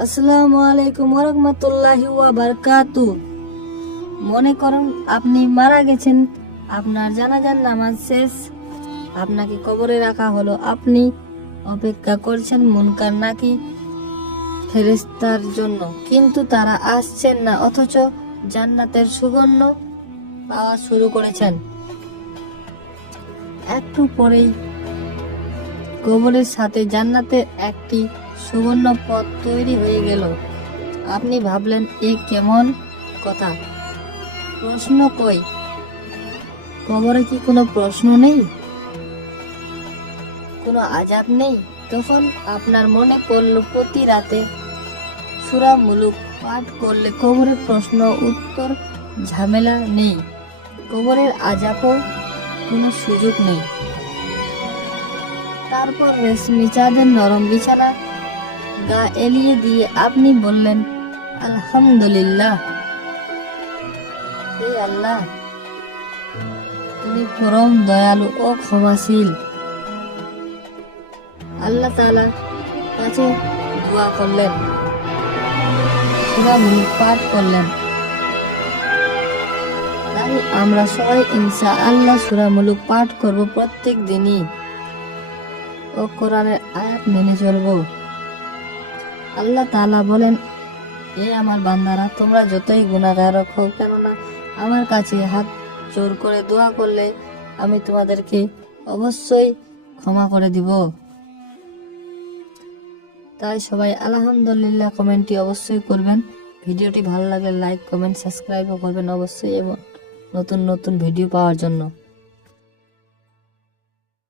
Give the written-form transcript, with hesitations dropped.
আসসালামু আলাইকুম ওয়ারাহমাতুল্লাহি ওয়া বারাকাতু। মনে করুন আপনি মারা গেছেন, আপনার জানাজার নামাজ শেষ, আপনাকে কবরে রাখা হলো। আপনি অপেক্ষা করছেন মুনকার নাকি ফেরেশতার জন্য, কিন্তু তারা আসছেন না, অথচ জান্নাতের সুগন্ধ পাওয়া শুরু করেছেন। একটু পরেই কবরের সাথে জান্নাতের একটি সুবর্ণ পথ তৈরি হয়ে গেল। আপনি ভাবলেন, এ কেমন কথা? প্রশ্ন কই? কবরে কি কোনো প্রশ্ন নেই, কোনো আযাব নেই? তখন আপনার মনে পড়ল, প্রতি রাতে সূরা মুলুক পাঠ করলে কবরের প্রশ্ন উত্তর ঝামেলা নেই, কবরের আযাবও কোনো সুযোগ নেই। তারপর রেশমি চাঁদের নরম বিছানা গা এলিয়ে দিয়ে আপনি বললেন, আলহামদুলিল্লাহ, হে আল্লাহ, তুমি পরম দয়ালু ও ক্ষমাশীল। আল্লাহ তাআলা কাছে দোয়া করলেন, সূরা মুলুক পাঠ করলেন। তাই আমরা সবাই ইনশাআল্লাহ সূরা মুলুক পাঠ করব প্রত্যেক দিনই ও কোরআনের আয়াত মেনে চলব। আল্লাহ তাআলা বলেন, এ আমার বান্দারা, তোমরা যতই গুনাহগার হও কেননা আমার কাছে হাত জোর করে দোয়া করলে আমি তোমাদেরকে অবশ্যই ক্ষমা করে দিব। তাই সবাই আলহামদুলিল্লাহ কমেন্টটি অবশ্যই করবেন। ভিডিওটি ভালো লাগলে লাইক, কমেন্ট, সাবস্ক্রাইবও করবেন অবশ্যই, এবং নতুন নতুন ভিডিও পাওয়ার জন্য।